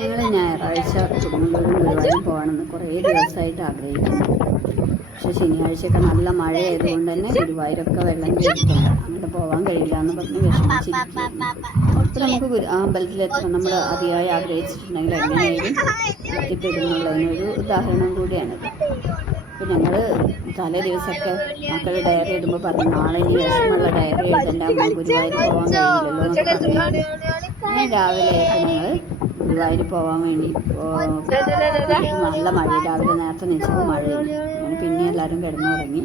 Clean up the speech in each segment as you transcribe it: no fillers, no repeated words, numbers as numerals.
ഞങ്ങൾ ഞായറാഴ്ച കൊടുങ്ങല്ലൂരും ഗുരുവായൂരും പോകണമെന്ന് കുറേ ദിവസമായിട്ട് ആഗ്രഹിക്കുന്നു. പക്ഷേ ശനിയാഴ്ചയൊക്കെ നല്ല മഴ ആയതുകൊണ്ട് തന്നെ ഗുരുവായൂരൊക്കെ വെള്ളം കയറിയിട്ടുണ്ട്. അങ്ങോട്ട് പോകാൻ കഴിയില്ല എന്ന് പറഞ്ഞ് വിഷമിച്ചിരിക്കുന്നു. അപ്പോൾ നമുക്ക് അമ്പലത്തിലെത്തണം. നമ്മൾ അതിയായി ആഗ്രഹിച്ചിട്ടുണ്ടെങ്കിൽ എങ്ങനെയായാലും എത്തിപ്പെടുന്നുള്ളതിനൊരു ഉദാഹരണം കൂടിയാണിത്. അപ്പോൾ ഞങ്ങൾ തലേ ദിവസമൊക്കെ മക്കൾ ഡയറി എഴുതുമ്പോൾ പറഞ്ഞു, നാളെ ഇനി വിഷമമുള്ള ഡയറി എഴുതണ്ട, അമ്മ ഗുരുവായൂർ പോകാൻ കഴിയില്ലല്ലോ എന്നൊക്കെ പറഞ്ഞു. അങ്ങനെ രാവിലെ ഞങ്ങൾ ഗുരുവായൂർ പോകാൻ വേണ്ടി നല്ല മഴ, രാവിലെ നേരത്തെ നീച്ചപ്പോൾ മഴയായിരുന്നു. അങ്ങനെ പിന്നെ എല്ലാവരും കിടന്നുറങ്ങി.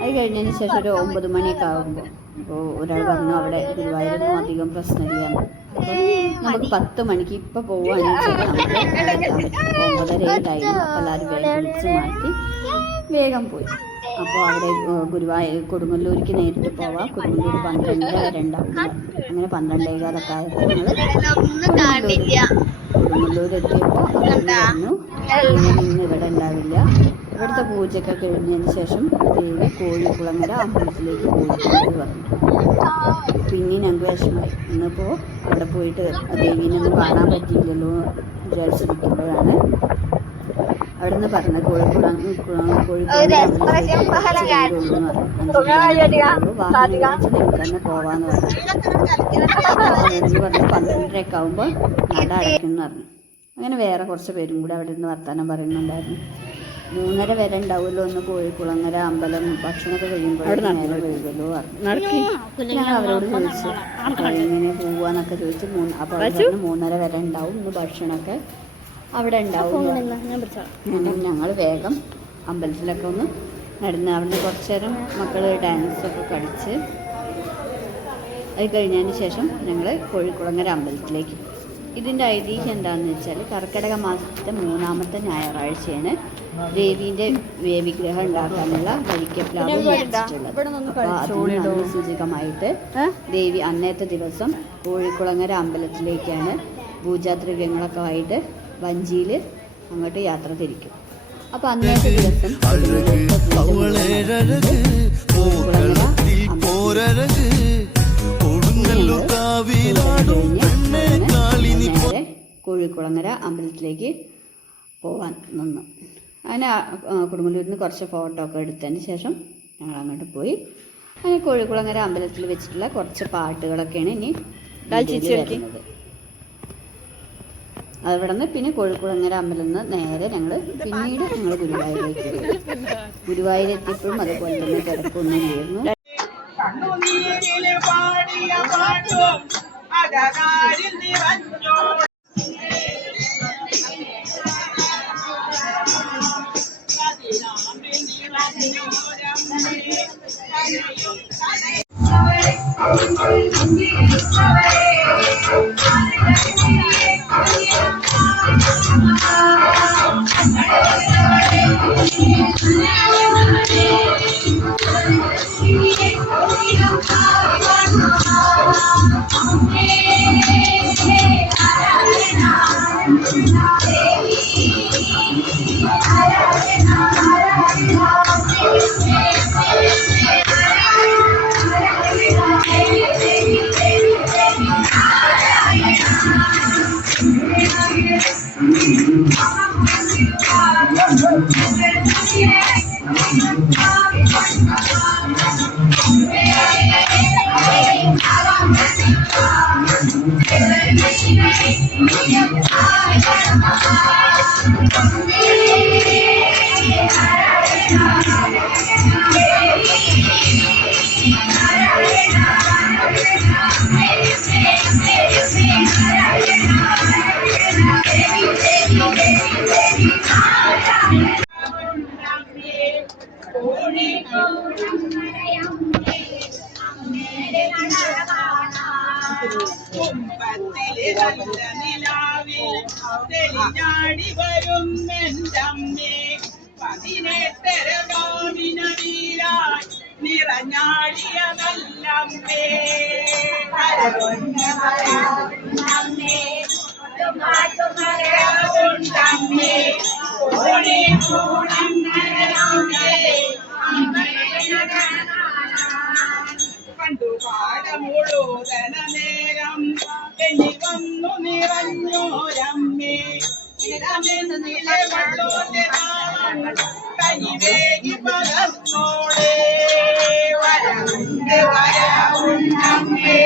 അത് കഴിഞ്ഞതിന് ശേഷം ഒരു 9 മണിയൊക്കെ ആകുമ്പോൾ അപ്പോൾ ഒരാൾ പറഞ്ഞു അവിടെ ഗുരുവായൂരൊന്നും അധികം പ്രശ്നമില്ല. അപ്പം നമുക്ക് 10 മണിക്ക് ഇപ്പോൾ പോവുകയാണെന്ന് വെച്ചാൽ നമുക്ക് അവിടെ എത്താൻ പറ്റും. 9:30 ടൈം. അപ്പോൾ എല്ലാവരും വേഗം വിളിച്ച് മാറ്റി വേഗം പോയി. അപ്പോൾ അവിടെ കൊടുങ്ങല്ലൂർക്ക് നേരിട്ട് പോവാം. കൊടുങ്ങല്ലൂർ 12:30 വരെ ഉണ്ടാവും. അങ്ങനെ 12:15 ആയപ്പോൾ കൊടുങ്ങല്ലൂർ എത്തിയപ്പോൾ പറഞ്ഞു ഇന്ന് ഇവിടെ ഉണ്ടാവില്ല, ഇവിടുത്തെ പൂജയൊക്കെ കഴിഞ്ഞതിന് ശേഷം ദേവി കോഴിക്കുളങ്ങര അമ്പലത്തിലേക്ക് പോയിട്ടുണ്ടെന്ന് പറഞ്ഞു. പിന്നെ ഞങ്ങൾക്ക് വിഷമമായി. ഇന്നിപ്പോൾ അവിടെ പോയിട്ട് ദേവീനൊന്നും കാണാൻ പറ്റിയില്ലല്ലോ വിചാരിച്ചിരിക്കുമ്പോഴാണ് അവിടെ നിന്ന് പറഞ്ഞത് കോഴിക്കോട് തന്നെ പോവാന്ന് പറഞ്ഞു. 12:30 ആകുമ്പോൾ നട അടയ്ക്കുമെന്ന് പറഞ്ഞു. അങ്ങനെ വേറെ കുറച്ച് പേരും കൂടി അവിടെ നിന്ന് വർത്തമാനം പറയുന്നുണ്ടായിരുന്നു. 3:30 വരെ ഉണ്ടാവുമല്ലോ ഒന്ന് കോഴിക്കുളങ്ങര അമ്പലം, ഭക്ഷണമൊക്കെ കഴിയുമ്പോൾ നേരെ കഴിയുമല്ലോ പറഞ്ഞു. ഞാൻ അവരോട് ചോദിച്ചു എങ്ങനെ പോവാന്നൊക്കെ ചോദിച്ചു. അപ്പോൾ അവർ പറഞ്ഞു 3:30 വരെ ഉണ്ടാവും, ഇന്ന് ഭക്ഷണമൊക്കെ അവിടെ ഉണ്ടാവും. ഞങ്ങൾ വേഗം അമ്പലത്തിലൊക്കെ ഒന്ന് നടന്ന് അവിടുന്ന് കുറച്ച് നേരം മക്കൾ ഡാൻസൊക്കെ കളിച്ച് അത് കഴിഞ്ഞതിന് ശേഷം ഞങ്ങൾ കോഴിക്കുളങ്ങര അമ്പലത്തിലേക്ക്. ഇതിൻ്റെ ഐതിഹ്യം എന്താണെന്ന് വെച്ചാൽ കർക്കിടക മാസത്തെ 3ാമത്തെ ഞായറാഴ്ചയാണ് ദേവീൻ്റെ വിഗ്രഹം ഉണ്ടാക്കാനുള്ള വഴിക്കപ്ലാവ് മേടിച്ചിട്ടുള്ളത്. അപ്പോൾ അതിന് സൂചകമായിട്ട് ദേവി അന്നത്തെ ദിവസം കോഴിക്കുളങ്ങര അമ്പലത്തിലേക്കാണ് പൂജാദ്രവ്യങ്ങളൊക്കെ ആയിട്ട് വഞ്ചിയിൽ അങ്ങോട്ട് യാത്ര തിരിക്കും. അപ്പോൾ അന്നത്തെ ദിവസം നേരെ കോഴിക്കുളങ്ങര അമ്പലത്തിലേക്ക് പോകാൻ നിന്നു. അങ്ങനെ കൊടുങ്ങല്ലൂരിൽ നിന്ന് കുറച്ച് ഫോട്ടോ ഒക്കെ എടുത്തതിന് ശേഷം ഞങ്ങൾ അങ്ങോട്ട് പോയി. അങ്ങനെ കോഴിക്കുളങ്ങര അമ്പലത്തിൽ വെച്ചിട്ടുള്ള കുറച്ച് പാട്ടുകളൊക്കെയാണ് ഇനി വരുന്നത്. അവിടെ നിന്ന് പിന്നെ കോഴിക്കുളങ്ങര അമ്പലത്തിൽ നിന്ന് നേരെ പിന്നീട് ഞങ്ങൾ ഗുരുവായൂരിലേക്ക് പോയി. ഗുരുവായൂരെത്തിയപ്പോഴും അതുപോലെ തന്നെ തിരക്കൊന്നുമില്ലായിരുന്നു. തെളിഞ്ഞാടി വരും എന്തമ്മേ 18 ഗാമിന വീരായി നിറഞ്ഞാടിയ നല്ലമ്മേ കണ്ടു പാടമുഴുതന നേരം എണ്ണി വന്നു നിറഞ്ഞോരമ്മേ ഇളമെന്നിലെ വള്ളോന്റെ നാമം കനിവേകി പകർന്നോളേ വരവുണ്ട് വരവുണ്ടമ്മേ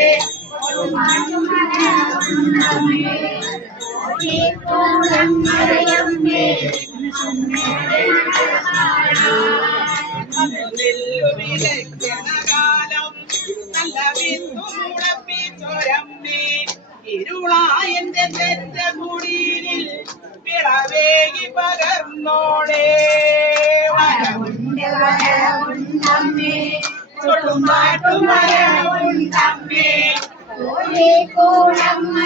നെല്ലുവിലയ്ക്കണ കാലം നല്ല വിത്തു മുളപ്പിച്ചൊരമ്മേ ഇരുളായന്റെ തെറ്റ കുടിയിൽ വിളവേകി പകർന്നോളേ വരവുണ്ട് വരവുണ്ടമ്മേ ചൊട്ടുമാട്ടും വരവുണ്ടമ്മേ തുടി കൊട്ടുന്ന